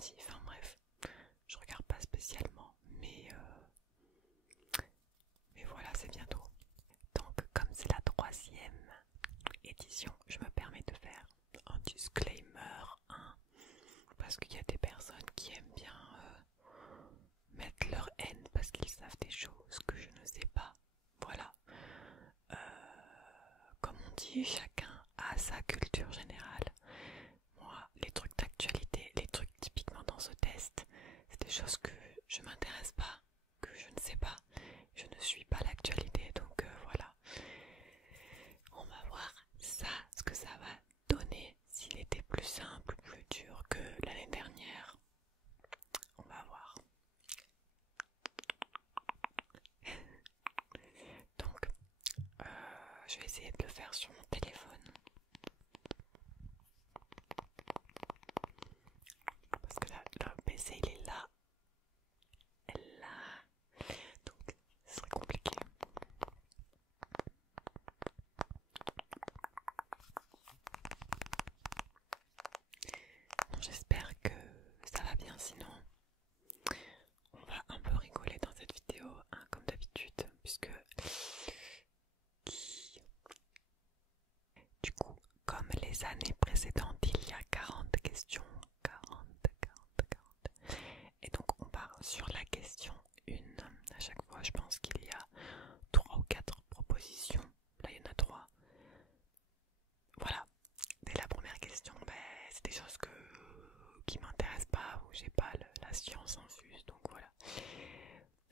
dit, enfin bref, je regarde pas spécialement, mais voilà, c'est bientôt. Donc comme c'est la 3e édition, je me permets de faire un disclaimer, hein, parce qu'il y a des personnes qui aiment bien mettre leur haine parce qu'ils savent des choses que je ne sais pas. Voilà. Comme on dit, chacun a sa culture générale. Moi, les trucs d'actualité, les trucs typiquement dans ce test, c'est des choses que je m'intéresse pas, que je ne sais pas. Je ne suis pas l'actualité, donc voilà. On va voir ça, ce que ça va donner, s'il était plus simple, plus dur que l'année dernière. On va voir. Donc, je vais essayer de le faire sur mon téléphone. Parce que là, le PC il est là. Là. Donc, ce serait compliqué. Bon, j'espère que ça va bien, sinon on va un peu rigoler dans cette vidéo, hein, comme d'habitude, puisque du coup, comme les années précédentes, il y a 40 questions, 40. Et donc on part sur la question 1. À chaque fois, je pense qu'il y a 3 ou 4 propositions. Là, il y en a 3. Voilà. Dès la première question, c'est des choses qui m'intéressent pas, où j'ai pas la science infuse, donc voilà.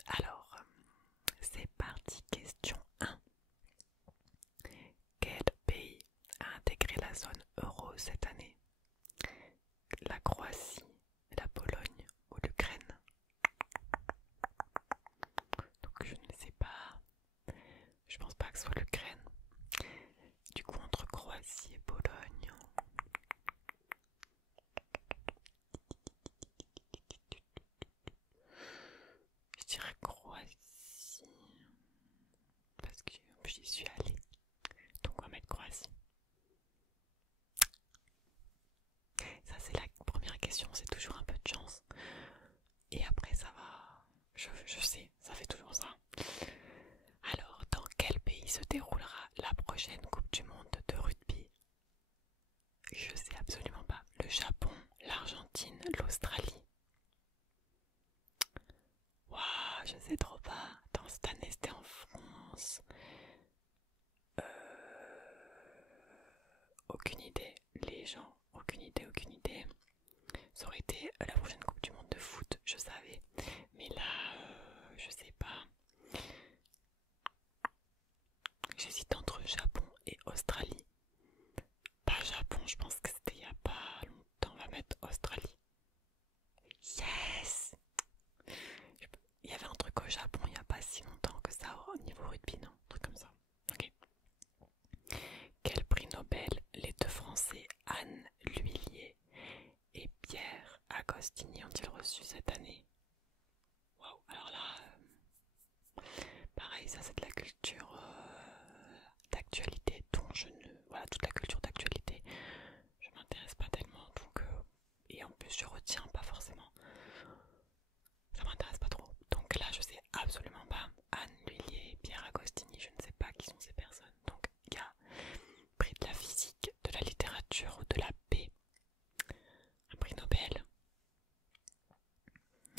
Alors, c'est parti, question 1. Quel pays a intégré la zone euro cette année? La Croatie, la Pologne ou l'Ukraine? Donc je ne sais pas. Je pense pas que ce soit l'Ukraine. Du coup, entre Croatie et Pologne. Je dirais Croatie. Parce que j'y suis allée. Donc on va mettre Croatie. Ça c'est la première question, c'est toujours un peu de chance. Et après ça va. Je sais, ça fait toujours ça. Alors, dans quel pays se déroulera la prochaine Coupe du Monde de rugby? Je sais absolument pas. Le Japon, l'Argentine, l'Australie. Waouh, je sais trop pas. Attends, cette année c'était en France. Aucune idée. Les gens, aucune idée. Ça aurait été la prochaine Coupe du Monde de foot, je savais. Mais là, je sais pas. J'hésite entre Japon et Australie. Pas Japon, je pense que c'était il y a pas longtemps. On va mettre Australie. Yes! Il y avait un truc au Japon il n'y a pas si longtemps que ça au niveau rugby, non? Un truc comme ça. Ok. Quel prix Nobel les deux Français Anne L'Huillier et Pierre Agostini ont-ils reçu cette année? Waouh, alors là, pareil, ça c'est de la culture d'actualité dont je ne... Voilà, toute la culture d'actualité, je m'intéresse pas tellement, donc... et en plus je retiens pas forcément. Ça m'intéresse pas trop. Donc là, je sais absolument pas. Anne L'Huillier et Pierre Agostini, je ne sais pas qui sont ces personnes. Donc il y a prix de la physique, de la littérature ou de la paix. Un prix Nobel.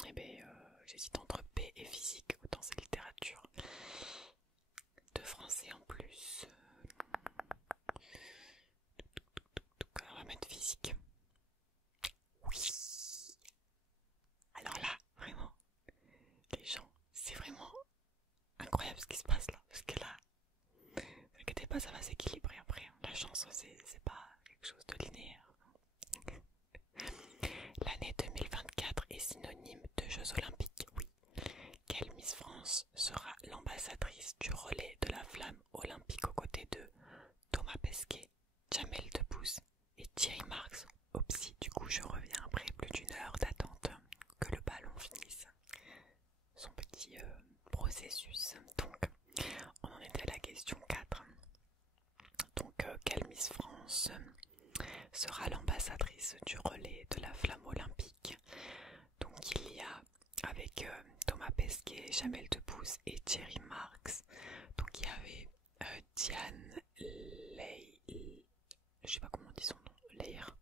Eh bien, j'hésite entre paix et physique, autant c'est littérature. De français en plus. On va mettre physique. Oui. Alors là, vraiment, les gens, c'est vraiment incroyable ce qui se passe là. Parce que là, ne vous inquiétez pas, ça va s'équilibrer après. La chance, c'est pas quelque chose de linéaire. L'année 2024 est synonyme de Jeux Olympiques, oui. Quelle Miss France sera l'ambassadrice du relais de la flamme olympique aux côtés de Thomas Pesquet, Jamel Debbouze et Thierry Marx au psy? Du coup, je reviens après plus d'une heure d'attente que le ballon finisse son petit processus. Donc, on en était à la question 4. Donc, quelle Miss France sera l'ambassadrice du relais de la flamme olympique? il y a avec Thomas Pesquet, Jamel Debbouze et Thierry Marx. Donc il y avait Diane Ley, je sais pas comment on dit son nom, Leir,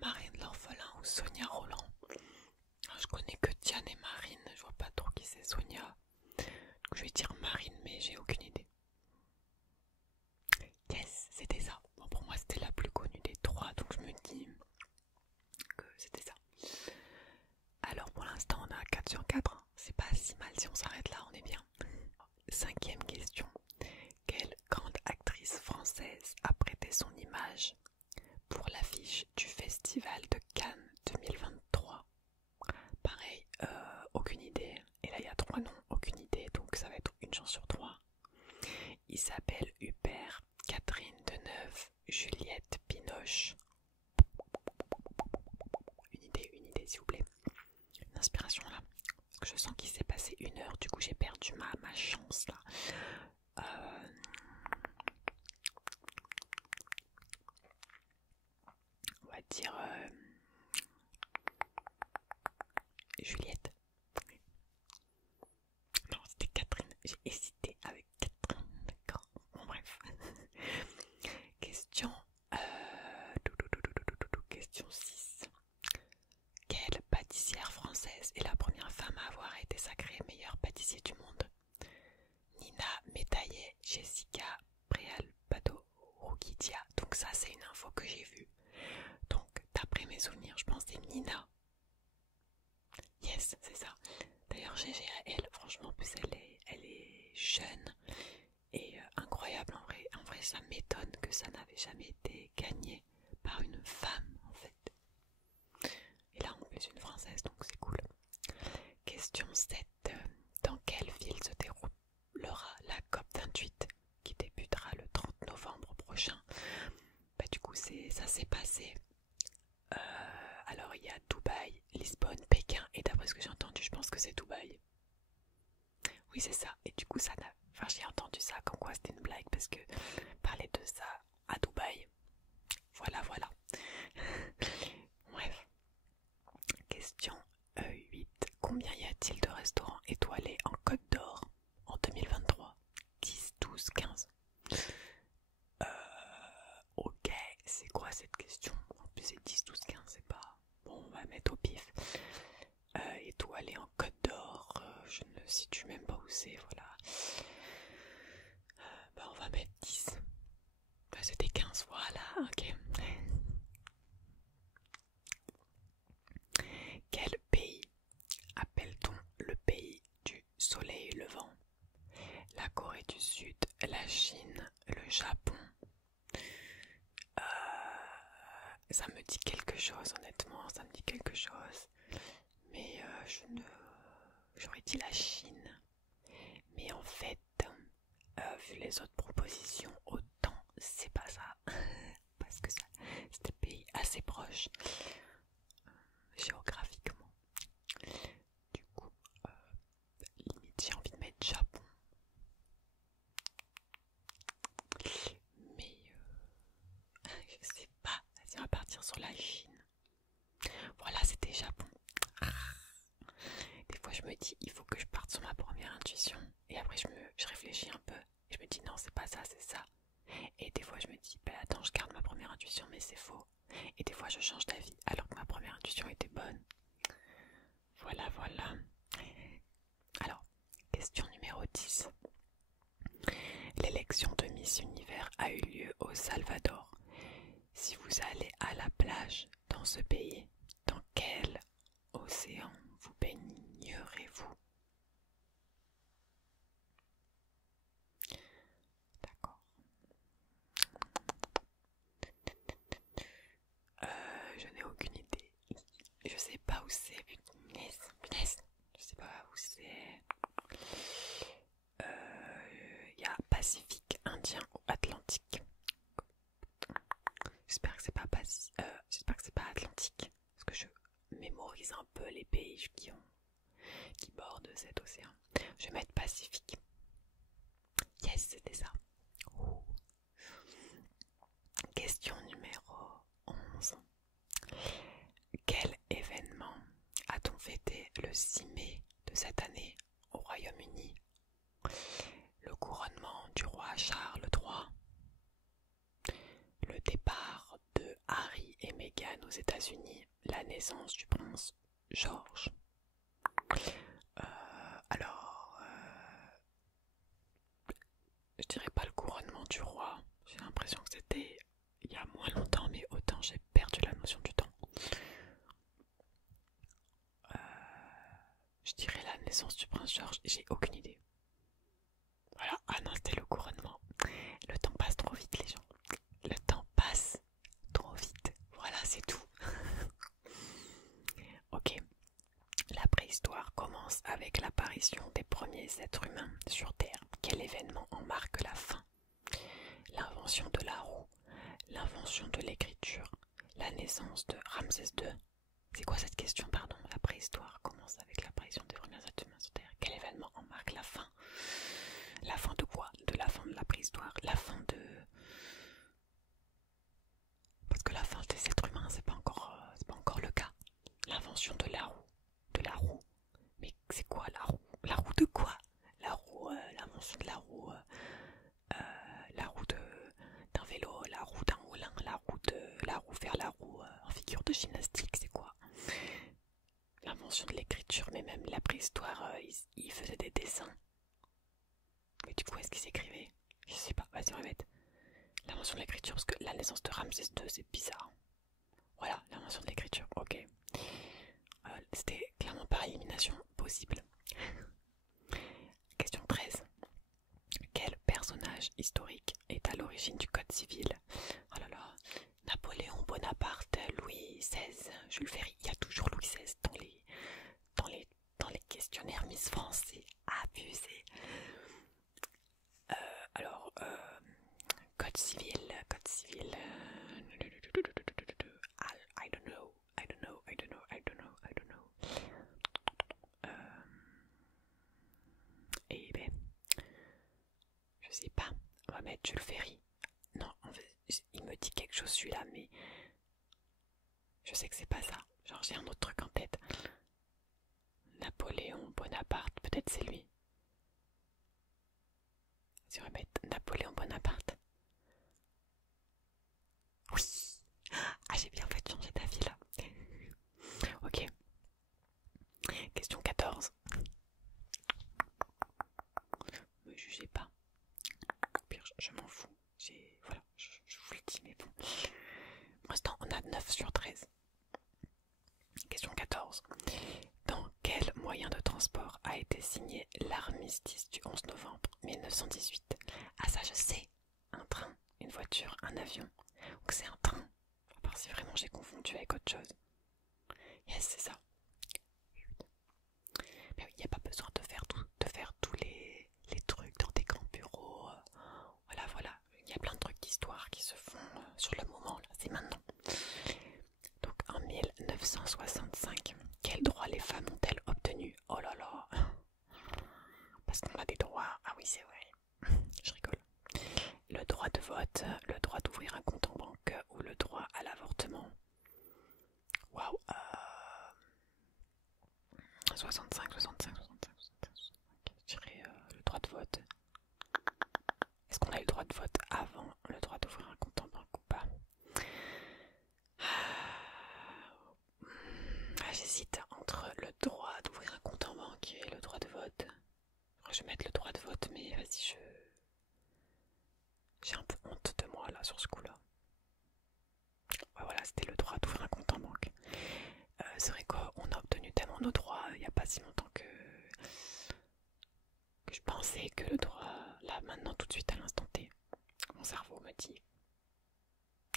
Marine L'Orphelin ou Sonia Roland. Je connais que Diane et Marine, je vois pas trop qui c'est Sonia. Donc je vais dire Marine, mais j'ai aucune idée. Yes, c'était ça. Bon, pour moi c'était la plus connue des trois, donc je me dis que c'était ça. Alors pour l'instant on a 4 sur 4, hein. C'est pas si mal si on s'arrête là, on est bien. Cinquième question. Quelle grande actrice française a prêté son image pour l'affiche du Festival de Cannes 2023? Pareil, aucune idée. Et là il y a 3 noms, aucune idée, donc ça va être une chance sur 3. Isabelle Huppert, Catherine Deneuve, Juliette Binoche. Une idée s'il vous plaît. Une inspiration là. Parce que je sens qu'il s'est passé 1 heure, du coup j'ai perdu ma chance là. On va dire Juliette. Non, c'était Catherine. J'ai hésité avec Catherine. D'accord. Bon, bref. Question. Question 6. Quelle pâtissière française est la première femme à avoir été sacrée meilleure pâtissier du monde? Nina Métaillet, Jessica Préalpado, Rouquidia. Donc ça c'est une info que j'ai vue. Donc d'après mes souvenirs, je pense que c'est Nina. Yes, c'est ça. D'ailleurs GG à elle, franchement en plus elle est jeune et incroyable en vrai. En vrai ça m'étonne que ça n'avait jamais été gagné par une femme en fait. Et là en plus une française, donc c'est cool. Question 7. Dans quelle ville se déroulera la COP28 qui débutera le 30 novembre prochain? Bah du coup ça s'est passé. Alors il y a Dubaï, Lisbonne, Pékin et d'après ce que j'ai entendu, je pense que c'est Dubaï. Oui c'est ça. Et du coup ça n'a... Enfin j'ai entendu ça comme quoi c'était une blague parce que parler de ça à Dubaï. Voilà. Bref. Question 8. Combien y a-t-il de restaurants étoilés en Côte d'Or en 2023? 10, 12, 15. Ok, c'est quoi cette question? En plus c'est 10, 12, 15, c'est pas... Bon, on va mettre au pif. Étoilé en Côte d'Or, je ne situe même pas où c'est, voilà. On va mettre 10. C'était 15, voilà, ok. Quel pays appelle-t-on le pays du soleil levant? La Corée du Sud, la Chine, le Japon. Ça me dit quelque chose, honnêtement, ça me dit quelque chose. Mais j'aurais dit la Chine. Mais en fait, vu les autres propositions, autant c'est pas ça. Parce que c'est des pays assez proches géographiquement. Du coup, limite j'ai envie de mettre Japon. Mais je sais pas. Vas-y, on va partir sur la Chine. Voilà, c'était Japon. Des fois je me dis il faut que je parte sur ma première intuition et après je réfléchis un peu et je me dis non c'est pas ça, c'est ça. Et des fois je me dis bah attends, je garde ma première intuition mais c'est faux. Et des fois je change d'avis alors que ma première intuition était bonne. Voilà. Alors, question numéro 10. L'élection de Miss Univers a eu lieu au Salvador. Si vous allez à la plage dans ce pays, dans quel océan vous baignerez-vous? D'accord. Je n'ai aucune idée. Je sais pas où c'est. Punaise. Je sais pas où c'est. Il y a Pacifique, Indien ou Atlantique. J'espère que c'est pas Atlantique. Parce que je mémorise un peu les pays qui bordent cet océan. Je vais mettre Pacifique. Yes, c'était ça. Ouh. Question numéro 11. Quel événement a-t-on fêté le 6 mai de cette année au Royaume-Uni? Le couronnement du roi Charles III, le départ de Harry et Meghan aux États-Unis, la naissance du prince George. Je dirais pas le couronnement du roi, j'ai l'impression que c'était il y a moins longtemps, mais autant j'ai perdu la notion du temps. Je dirais la naissance du prince George, j'ai aucune idée. Voilà, ah non, c'était le couronnement. Le temps passe trop vite, les gens. Le temps passe trop vite. Voilà, c'est tout. Ok. La préhistoire commence avec l'apparition des premiers êtres humains sur Terre. Quel événement en marque la fin? L'invention de la roue, l'invention de l'écriture, la naissance de Ramsès II. C'est quoi cette question, pardon? La préhistoire commence avec l'apparition des premiers êtres humains sur Terre. Quel événement en marque la fin? La fin de quoi? De la fin de la préhistoire? La fin de... Parce que la fin des êtres humains, c'est pas encore le cas. L'invention de la roue. De la roue. Mais c'est quoi la roue? La roue de quoi? La roue, l'invention de la roue d'un vélo, la roue d'un moulin, la roue faire la roue en figure de gymnastique, c'est quoi? L'invention de l'écriture, mais même la préhistoire, ils faisaient des dessins. Mais du coup, est-ce qu'ils écrivaient? Je sais pas, vas-y répète. L'invention de l'écriture, parce que la naissance de Ramsès II, c'est bizarre. Voilà, l'invention de l'écriture, ok. C'était clairement par élimination possible. Question 13. Quel personnage historique est à l'origine du Code civil? Oh là là, Napoléon Bonaparte, Louis XVI, Jules Ferry, il y a toujours Louis XVI dans les questionnaires Miss France, c'est abusé. Alors, Code civil, I don't know. Et ben, je sais pas, on va mettre Jules Ferry. Non, en fait, il me dit quelque chose celui-là, mais je sais que c'est pas ça. Genre j'ai un autre truc en tête. Napoléon Bonaparte, peut-être c'est lui. Si on va mettre Napoléon Bonaparte. Oui. Ah, j'ai bien fait de changer d'avis là. Ok. Question 14. Me jugez pas. Pire, je m'en fous. Voilà, je vous le dis, mais bon. Pour l'instant, on a 9 sur 13. Question 14. Dans quel moyen de transport a été signé l'armistice du 11 novembre 1918? Ah ça je sais. Un train, une voiture, un avion. Donc c'est un train. À part si vraiment j'ai confondu avec autre chose. Yes, c'est ça. Mais oui, il n'y a pas besoin de faire tous les trucs dans des grands bureaux. Voilà. Il y a plein de trucs d'histoire qui se font sur le moment, là. C'est maintenant. Donc en 1965, quels droits les femmes ont-elles obtenus? Oh là là. Parce qu'on a des droits. Ah oui, c'est vrai. Je rigole. Le droit de vote, le droit d'ouvrir un compte en banque ou le droit à l'avortement. Waouh. 65. Je dirais le droit de vote. Est-ce qu'on a eu le droit de vote avant le droit d'ouvrir un compte en banque ou pas? J'hésite entre le droit d'ouvrir un compte en banque et le droit de vote. Je vais mettre le droit de vote, mais vas-y, j'ai un peu honte de moi là sur ce coup-là. Ouais, voilà, c'était le droit d'ouvrir un compte en banque. C'est vrai qu'on a obtenu tellement nos droits il n'y a pas si longtemps que je pensais que le droit, là, maintenant, tout de suite, à l'instant T, mon cerveau me dit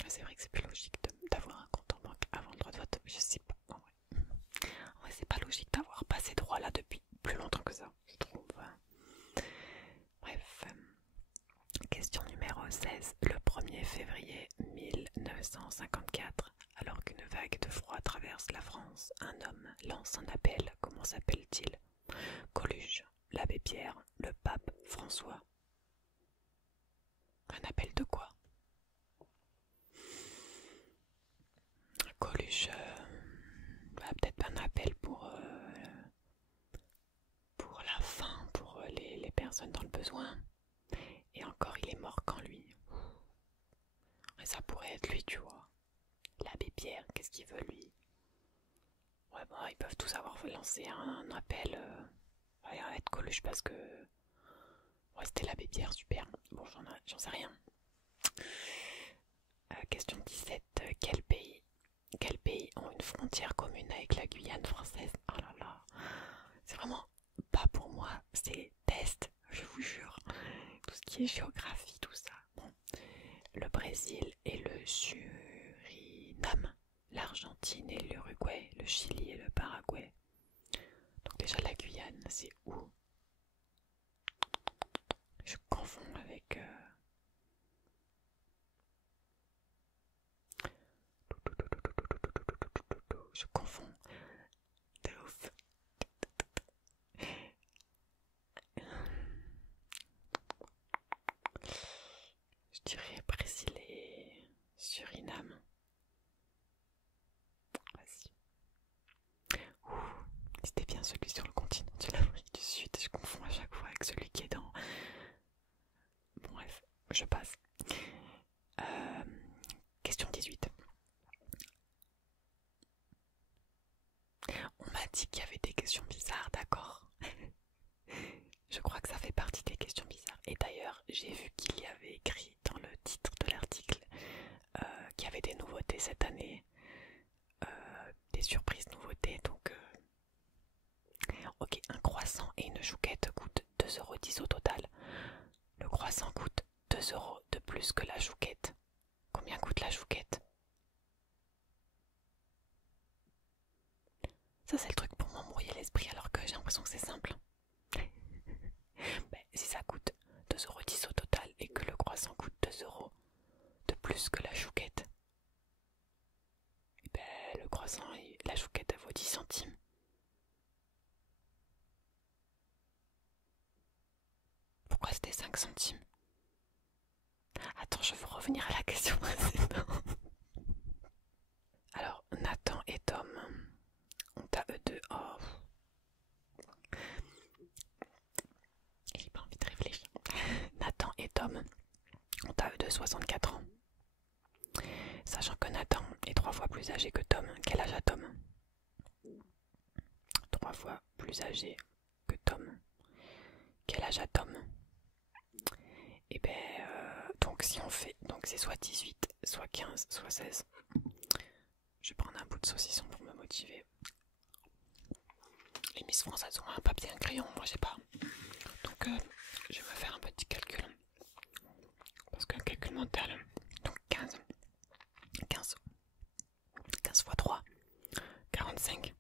c'est vrai que c'est plus logique d'avoir un compte en banque avant le droit de vote. Je sais pas, en vrai c'est pas logique d'avoir pas ces droits là depuis plus longtemps que ça, je trouve. Bref, question numéro 16. Le 1er février 1954, alors qu'une vague de froid traverse la France, un homme lance un appel. Comment s'appelle-t-il? Coluche, l'abbé Pierre, le pape François. Un appel de quoi? Coluche, peut-être un appel pour pourrait être lui, tu vois. L'abbé Pierre, qu'est-ce qu'il veut lui? Ouais, bon, ils peuvent tous avoir lancé un appel à être Coluche parce que. Ouais, c'était l'abbé Pierre, super. Bon, j'en sais rien. Question 17. Quels pays ont une frontière commune avec la Guyane française? Oh là là. C'est vraiment pas pour moi. C'est test, je vous jure. Tout ce qui est géographie, tout ça. Bon. Le Brésil et le Suriname. L'Argentine et l'Uruguay. Le Chili et le Paraguay. Donc déjà la Guyane, c'est où? Je confonds avec... Je confonds. De ouf. Je dirais Brésil et Suriname. Vas-y. C'était bien celui sur le continent de l'Amérique du Sud. Je confonds à chaque fois avec celui qui est dans... Bon, bref, je passe. Question 18. On m'a dit qu'il y avait des questions bizarres, d'accord? Je crois que ça fait partie des questions bizarres. Et d'ailleurs, j'ai vu qu'il y avait écrit dans le titre de l'article qu'il y avait des nouveautés cette année. Des surprises nouveautés. Donc, ok, un croissant et une chouquette coûtent 2,10 € au total. Le croissant coûte 2 € de plus que la chouquette. Combien coûte la chouquette? Ça, c'est le truc pour m'embrouiller l'esprit alors que j'ai l'impression que c'est simple. Ben, si ça coûte 2,10 € au total et que le croissant coûte 2 € de plus que la chouquette, ben, le croissant et la chouquette elle vaut 10 centimes. Pourquoi c'était 5 centimes? Attends, je veux revenir à la question précédente. Alors, Nathan et Tom ont à eux deux... Oh. J'ai pas envie de réfléchir. Nathan et Tom ont à eux deux 64 ans. Sachant que Nathan est 3 fois plus âgé que Tom. Quel âge a Tom? 3 fois plus âgé que Tom. Quel âge a Tom? Et ben, donc si on fait... Donc c'est soit 18, soit 15, soit 16. Je vais prendre un bout de saucisson pour me motiver. Les Miss France, elles ont un papier, un crayon, moi j'ai pas. Donc je vais me faire un petit calcul. Parce qu'un calcul mental. Donc 15 fois 3, 45.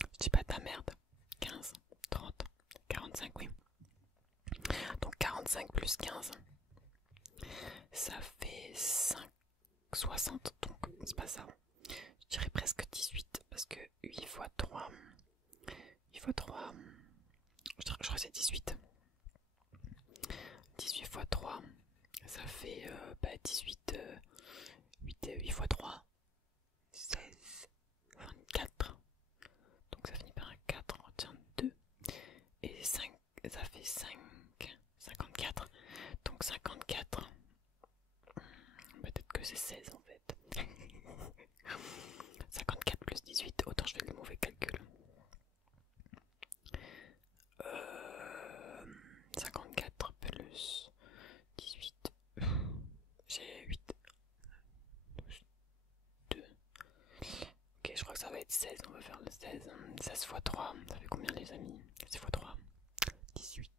Je dis pas ta merde. 15, 30, 45, oui. Donc 45 plus 15, ça fait 5, 60. Donc c'est pas ça. Je dirais presque 18 parce que 8 fois 3. 8 fois 3. Je crois que c'est 18. 18 fois 3. Ça fait 18. 8 fois 3. 16. 24. Donc ça finit par un 4. On retient 2. Et 5. Ça fait 5. 54. Donc 54. Peut-être que c'est 16 en fait. 54 plus 18. Autant je fais le mauvais calcul. 54 plus 18. J'ai 8. 12. 2. Ok, je crois que ça va être 16. On va faire le 16. 16 fois 3. Ça fait combien les amis? 16 fois 3. 18.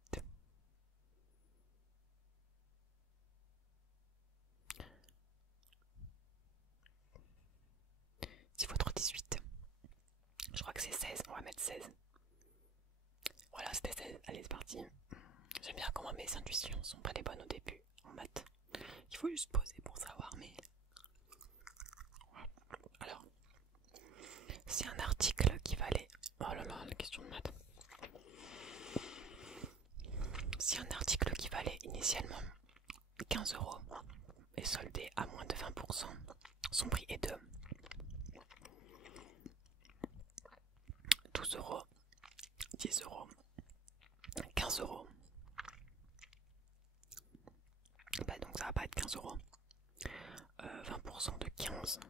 6 fois 3, 18. Je crois que c'est 16. On va mettre 16. Voilà, c'était 16. Allez, c'est parti. J'aime bien comment mes intuitions sont pas les bonnes au début en maths. Il faut juste poser pour savoir, mais... Alors, c'est un article qui valait... Oh là là, la question de maths. Si un article qui valait initialement 15 € est soldé à moins de 20%, son prix est de 12 €, 10 €, 15 €. Bah donc ça va pas être 15 €. 15.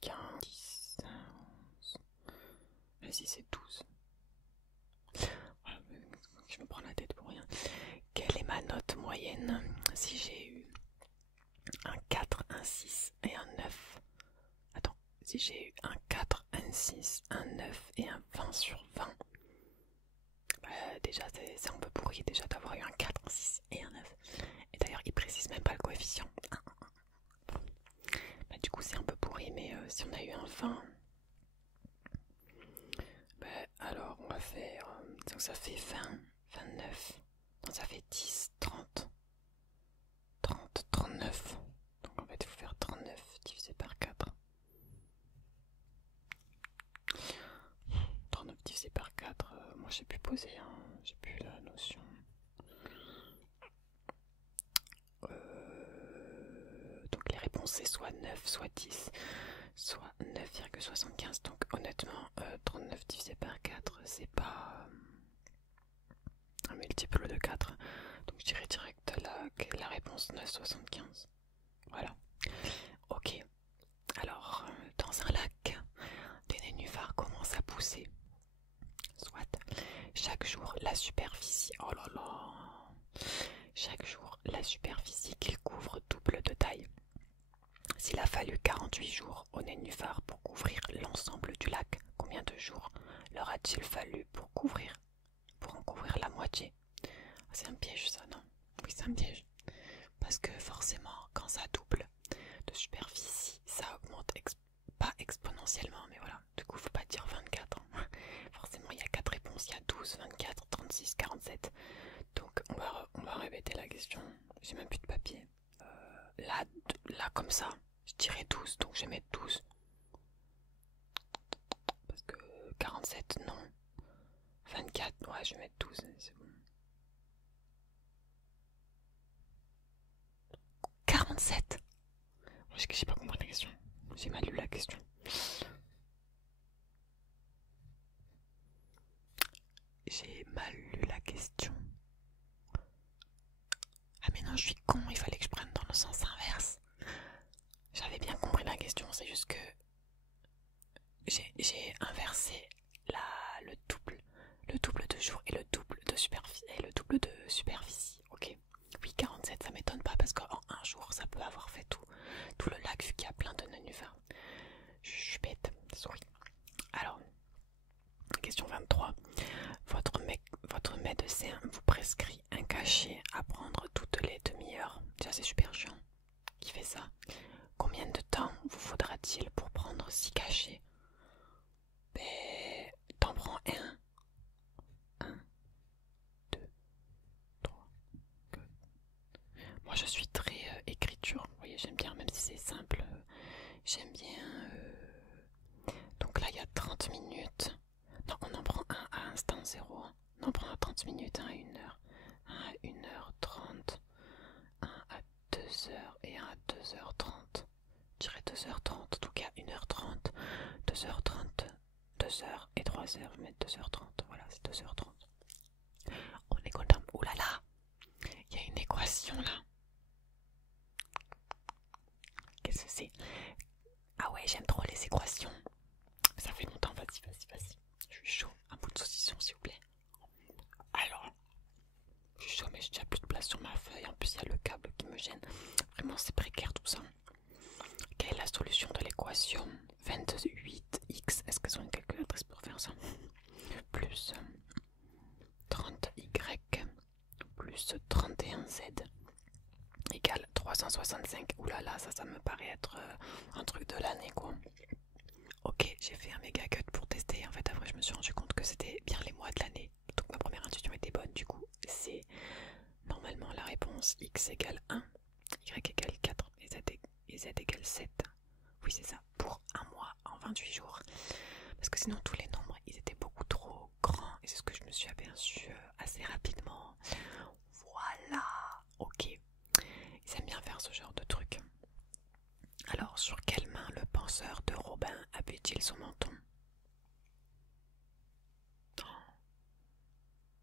15, 10, 11. Vas-y, c'est 12. Voilà, je me prends la tête pour rien. Quelle est ma note moyenne si j'ai eu un 4, un 6 et un 9? Attends, si j'ai eu un 4, un 6, un 9 et un 20 sur 20, bah, déjà c'est un peu pourri déjà d'avoir eu un 4, un 6 et un 9. Et d'ailleurs il précise même pas le coefficient. Bah, du coup c'est un peu pourri, mais si on a eu un 20, bah, alors on va faire, donc ça fait 20, 29, donc ça fait 10, 30, 30, 39. Donc en fait il faut faire 39 divisé par 4. 39 divisé par 4, moi j'ai pu poser, hein, j'ai plus la notion. Donc les réponses c'est soit 9, soit 10, soit 9,75. Donc honnêtement, 39 divisé par 4, c'est pas un multiple de 4. Donc je dirais direct la réponse 9,75. Voilà. Ok. Alors, dans un lac, des nénuphars commencent à pousser. Soit. Chaque jour, la superficie... Oh là là. Chaque jour, la superficie qu'ils couvrent double de taille. S'il a fallu 48 jours aux nénuphars pour couvrir l'ensemble du lac, combien de jours leur a-t-il fallu pour en couvrir la moitié? C'est un piège ça, non? Oui, c'est un piège. Parce que forcément, quand ça double de superficie, ça augmente pas exponentiellement, mais voilà. Du coup, faut pas dire 24. Hein. Forcément, il y a 4 réponses. Il y a 12, 24, 36, 47. Donc, on va répéter la question. J'ai même plus de papier. Là, comme ça, je dirais 12. Donc, je vais mettre 12. Parce que 47, non. 24, ouais, je vais mettre 12. C'est bon. 47. J'ai pas compris la question. J'ai mal lu la question. J'ai mal lu la question. Ah mais non, je suis con, il fallait que je prenne dans le sens inverse. J'avais bien compris la question, c'est juste que j'ai inversé le double de jour et le double de superficie. Ok. Oui, 47, ça m'étonne pas parce qu'en un jour, ça peut avoir fait tout le lac vu qu'il y a plein de nénuphars. Je suis bête, souris. Alors, question 23. Votre médecin vous prescrit un cachet à prendre toutes les demi-heures. Déjà, c'est super chiant. Qui fait ça? Combien de temps vous faudra-t-il pour prendre 6 cachets? Ben, t'en prends un. 1, 2, 3, 4. Moi, je suis très écriture. Vous voyez, j'aime bien, même si c'est simple. J'aime bien. Donc là, il y a 30 minutes. Non, on en prend un à instant 0. On en prend à 30 minutes, un à 1 heure. Un à 1h30. Un à 2 heures et un à 2h30. Je dirais 2h30. Donc il y a 1h30, 2h30, 2h et 3h. Je vais mettre 2h30. Voilà, c'est 2h30. On est content. Ouh là là! Il y a une équation là. Qu'est-ce que c'est? Ah ouais, j'aime trop les équations. Ça fait longtemps, vas-y. Je suis chaud. Un bout de saucisson, s'il vous plaît. Alors, je suis chaud, mais j'ai déjà plus de place sur ma feuille. En plus, il y a le câble qui me gêne. Vraiment, c'est précaire tout ça. Quelle est la solution de l'équation 28x? Est-ce qu'elles ont une calculatrice pour faire ça? Plus 30y plus 31z égale 365. Oulala, ça me paraît être un truc de l'année quoi. Ok, j'ai fait un méga cut pour tester. En fait, après, je me suis rendu compte que c'était bien les mois de l'année. Donc ma première intuition était bonne. Du coup, c'est normalement la réponse x égale 1, y égale 4 et z égale 7. Oui, c'est ça, pour un mois en 28 jours. Parce que sinon, tous les nombres, ils étaient beaucoup trop grands. Et c'est ce que je me suis aperçu assez rapidement. Voilà, ok. Ils aiment bien faire ce genre de truc. Alors, sur quelle main le penseur de Robin avait-il son menton? Oh,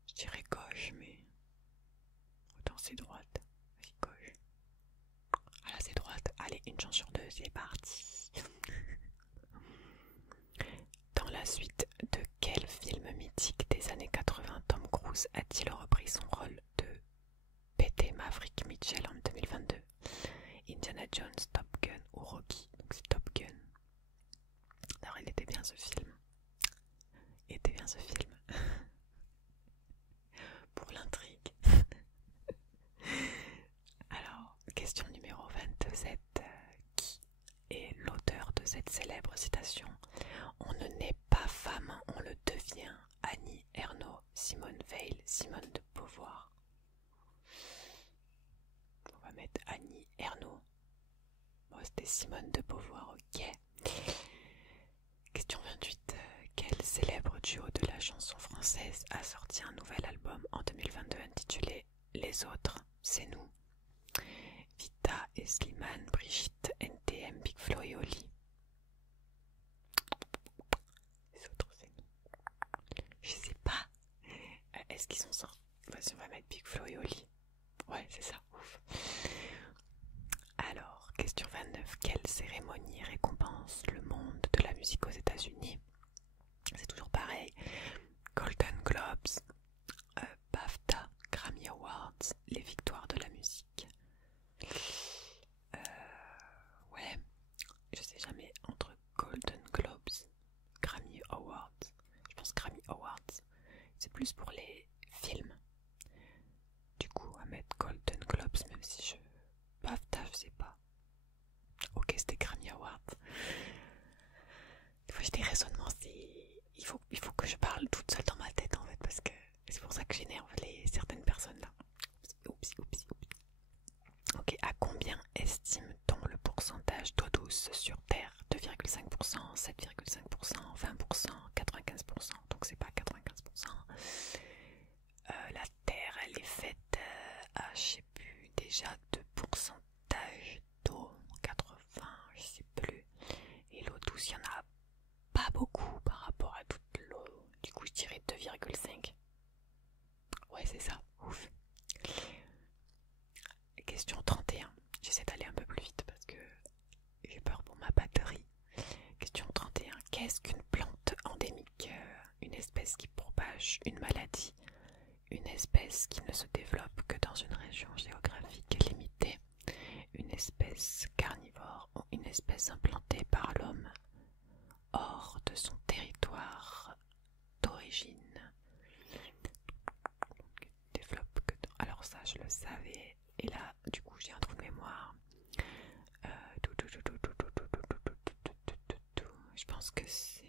je dirais gauche, mais autant c'est droite. Vas-y, gauche. c'est parti. Dans la suite de quel film mythique des années 80 Tom Cruise a-t-il repris son rôle de P.T. Maverick Mitchell en 2022? Indiana Jones, Top Gun ou Rocky? Donc c'est Top Gun. Alors il était bien ce film. Il était bien ce film. Pour l'intrigue. Alors, question numéro 27. Qui est l'auteur de cette célèbre citation? On ne naît pas femme, on le devient. Annie Ernaux, Simone Veil, Simone de Beauvoir. On va mettre Annie Ernaux. Bon, c'était Simone de Beauvoir, ok. Question 28. Quel célèbre duo de la chanson française a sorti un nouvel album en 2022 intitulé Les Autres, c'est nous? Vita et Slimane, Brigitte, NTM, Big Flo et Oli. Les Autres, c'est nous. Je sais pas. Est-ce qu'ils sont sortis? Vas-y, on va mettre Big Flo et Oli. Ouais, c'est ça. Ouf. Alors, question 29. Quelle cérémonie récompense le monde de la musique aux États-Unis? C'est toujours pareil. Golden Globes, BAFTA, Grammy Awards, les victoires de la musique. Ouais, je sais jamais entre Golden Globes, Grammy Awards. Je pense Grammy Awards, c'est plus pour les films. Du coup, on va mettre Golden Globes, même si je... BAFTA, je sais pas. Ok, c'était Grammy Awards. Des fois, j'ai des raisonnements, il faut que je parle toute seule dans ma tête en fait, parce que c'est pour ça que j'énerve certaines personnes là. Oups. Ok, à combien estime-t-on le pourcentage d'eau douce sur Terre? 2,5%, 7,5%, 20%, 95%. Donc c'est pas 95%. La Terre, elle est faite à, je sais plus, déjà de pourcentage d'eau, 80, je sais plus. Et l'eau douce, il y en a pas beaucoup par rapport à toute l'eau. Du coup, je dirais 2,5. Ouais, c'est ça. Ouf. Question 31. J'essaie d'aller un peu plus vite parce que j'ai peur pour ma batterie. Question 31. Qu'est-ce qu'une plante endémique? Une espèce qui propage une maladie. Une espèce qui ne se développe que dans une région géographique limitée. Une espèce carnivore ou une espèce implantée par l'homme hors de son territoire d'origine. Développe que dans... Alors ça je le savais. Et là du coup j'ai un trou de mémoire. Je pense que c'est...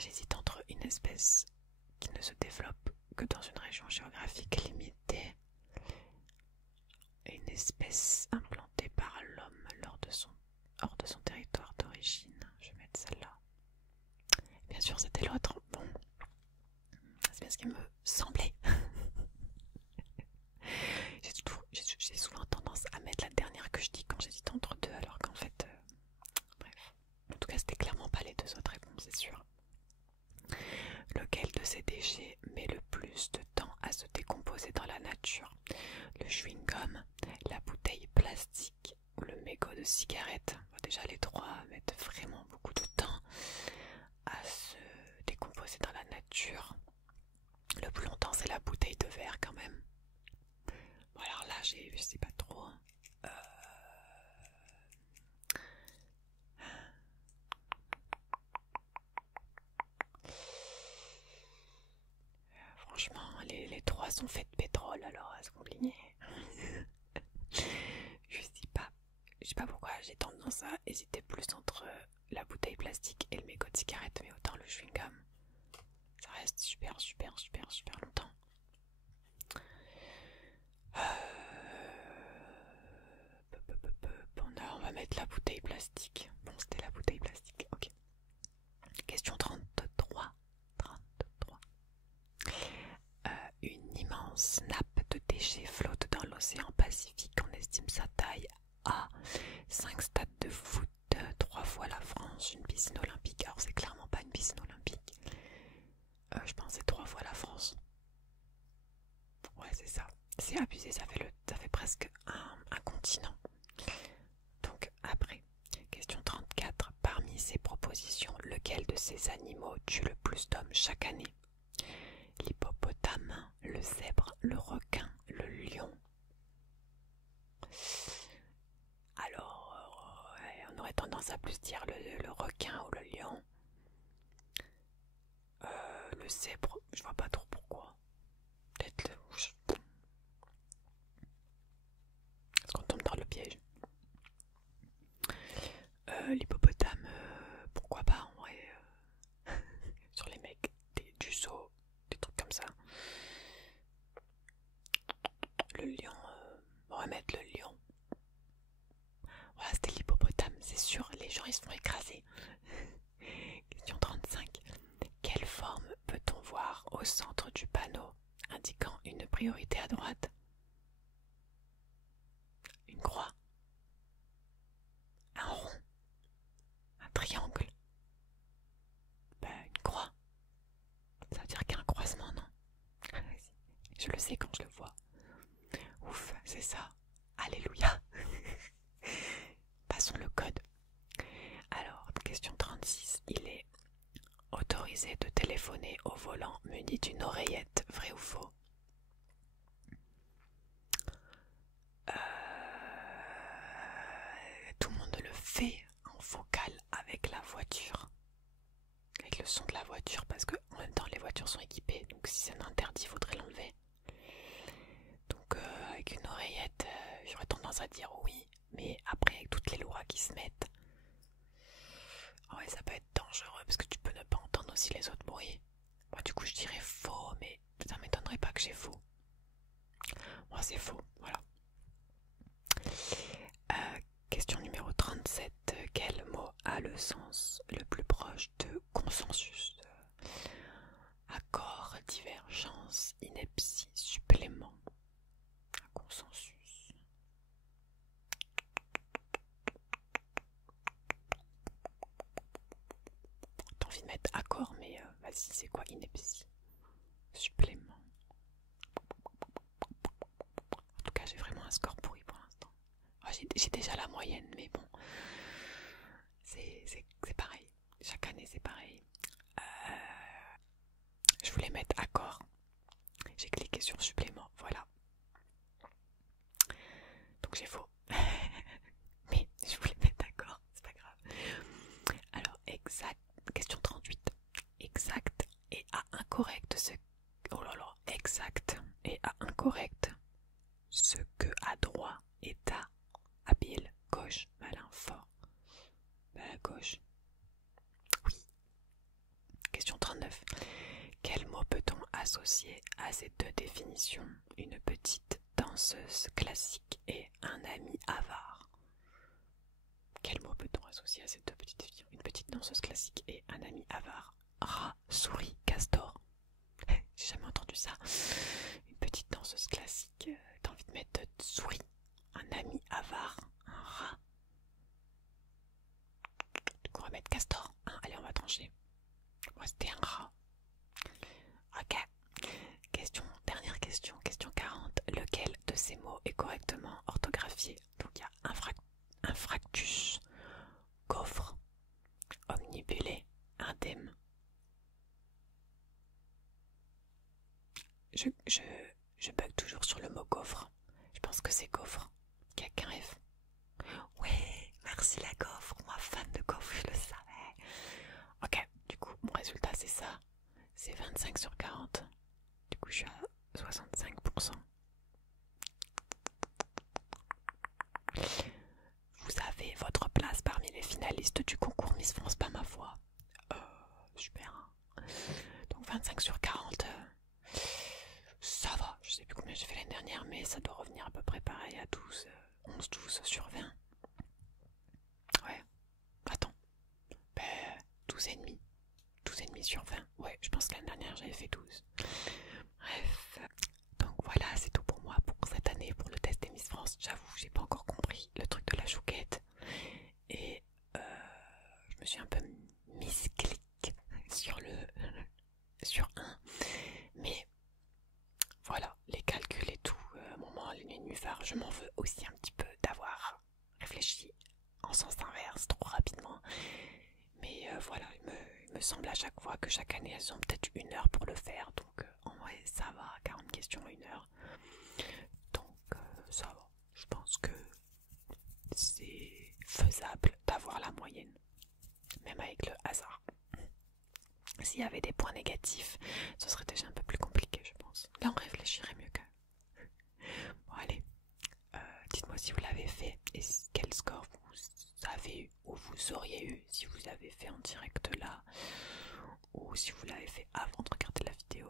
j'hésite entre une espèce qui ne se développe que dans une région géographique limitée et une espèce implantée par l'homme hors de son territoire d'origine. Je vais mettre celle-là. Bien sûr c'était l'autre. Bon, c'est bien ce qui me semblait. J'ai souvent tendance à mettre la dernière que je dis quand j'hésite entre deux, alors qu'en fait, bref. En tout cas, c'était clairement pas les deux autres réponses, c'est sûr. Lequel de ces déchets met le plus de temps à se décomposer dans la nature? Le chewing-gum, la bouteille plastique ou le mégot de cigarette? Bon, déjà, les trois mettent vraiment beaucoup de temps à se décomposer dans la nature. Le plus longtemps, c'est la bouteille de verre quand même. Bon, alors là, je sais pas trop. Franchement, les trois sont faits de pétrole, alors à se compliquer. Je sais pas pourquoi j'ai tendance à hésiter plus entre la bouteille plastique et le mégot de cigarette, mais autant le chewing-gum, ça reste super longtemps. On va mettre la bouteille plastique. Bon, c'était la bouteille plastique, ok. Question 33. Une immense nappe de déchets flotte dans l'océan Pacifique. On estime sa taille à 5 stades de foot, 3 fois la France, une piscine olympique. Alors c'est clairement pas une piscine olympique. Je pense que c'est 3 fois la France. Ouais, c'est ça. C'est abusé, ça fait presque un continent. ces animaux tuent le plus d'hommes chaque année? L'hippopotame, le zèbre, le requin, le lion. Alors, on aurait tendance à plus dire le requin ou le lion. Le zèbre, je vois pas trop pourquoi. Peut-être le... Est-ce qu'on tombe dans le piège? L'hippopotame, pourquoi pas en vrai. Sur les mecs, du saut, des trucs comme ça. Le lion, on va mettre le lion. Voilà, c'était l'hippopotame, c'est sûr, les gens ils se font écraser. Question 35. Quelle forme peut-on voir au centre du panneau indiquant une priorité à droite? Une croix? Un rond? Un triangle? Une croix. Ça veut dire qu'il y a un croisement, non? Je le sais quand je le vois. Ouf, c'est ça. Alléluia. Passons le code. Alors, question 36. Il est autorisé de téléphoner au volant muni d'une oreillette, vrai ou faux? Tout le monde le fait en vocal avec la voiture. Avec le son de la voiture, parce que en même temps les voitures sont équipées, donc si c'est un interdit, il faudrait l'enlever. Donc avec une oreillette, j'aurais tendance à dire oui, mais après avec toutes les lois qui se mettent, ouais, ça peut être dangereux parce que tu peux ne pas entendre aussi les autres bruits. Moi du coup je dirais faux, mais ça m'étonnerait pas que j'ai faux. Moi c'est faux, voilà. Question numéro 37. Quel mot a le sens le plus proche de consensus? Accord, divergence, ineptie, supplément. Consensus. T'as envie de mettre accord, mais vas-y, c'est quoi ineptie? Supplément. En tout cas, j'ai vraiment un score pourri pour l'instant. Oh, j'ai déjà la moyenne, mais bon. C'est pareil. Chaque année, c'est pareil. Je voulais mettre accord. J'ai cliqué sur supplément, voilà. Donc j'ai faux. Mais je voulais mettre d'accord, c'est pas grave. Alors, exact. Question 38. Exact et à incorrect ce... Oh là là, exact et à incorrect. Ce que à droit est à habile, gauche, malin, fort. Gauche. Oui. Question 39. Quel mot peut-on associer à ces deux définitions? Une petite danseuse classique et un ami avare. Quel mot peut-on associer à ces deux petites définitions? Une petite danseuse classique et un ami avare. Rat, souris, castor. J'ai jamais entendu ça. Une petite danseuse classique. T'as envie de mettre souris, un ami avare, un rat. Du coup, on va mettre castor. Allez, on va trancher. Moi, c'était un rat. Ok. Dernière question, question 40. Lequel de ces mots est correctement orthographié? Donc, il y a infractus, gaufre, omnibulé, indemne. Je bug toujours sur le mot gaufre. Je pense que c'est gaufre. Il n'y a qu'un F. Ouais, merci la gaufre. Moi, fan de gaufre, je le savais. Ok, du coup, mon résultat, c'est ça. C'est 25 sur 40. Du coup, je suis à 65%. Vous avez votre place parmi les finalistes du concours Miss France, pas ma foi. Super. Donc 25 sur 40. Ça va. Je sais plus combien j'ai fait l'année dernière, mais ça doit revenir à peu près pareil à 12, 11-12 sur 20. Ouais. Attends. 12,5. 12,5 sur 20. Ouais, je pense que l'année dernière j'avais fait 12. Bref. Donc voilà, c'est tout pour moi pour cette année, pour le test des Miss France. J'avoue, j'ai pas encore compris le truc de la chouquette. Et je me suis un peu misclic sur un. Mais voilà, les calculs et tout, moment, les nénuphars, je m'en veux aussi un petit peu d'avoir réfléchi en sens inverse trop rapidement. Mais voilà, il me ressemblent à chaque fois, que chaque année elles ont peut-être 1 heure pour le faire, donc en vrai ça va, 40 questions 1 heure, donc ça va, je pense que c'est faisable d'avoir la moyenne, même avec le hasard. S'il y avait des points négatifs, ce serait déjà un peu plus compliqué, je pense. Là, on réfléchirait mieux quand même. Bon, allez, dites-moi si vous l'avez fait et quel score vous avez eu ou vous auriez eu si vous avez fait en direct là, ou si vous l'avez fait avant de regarder la vidéo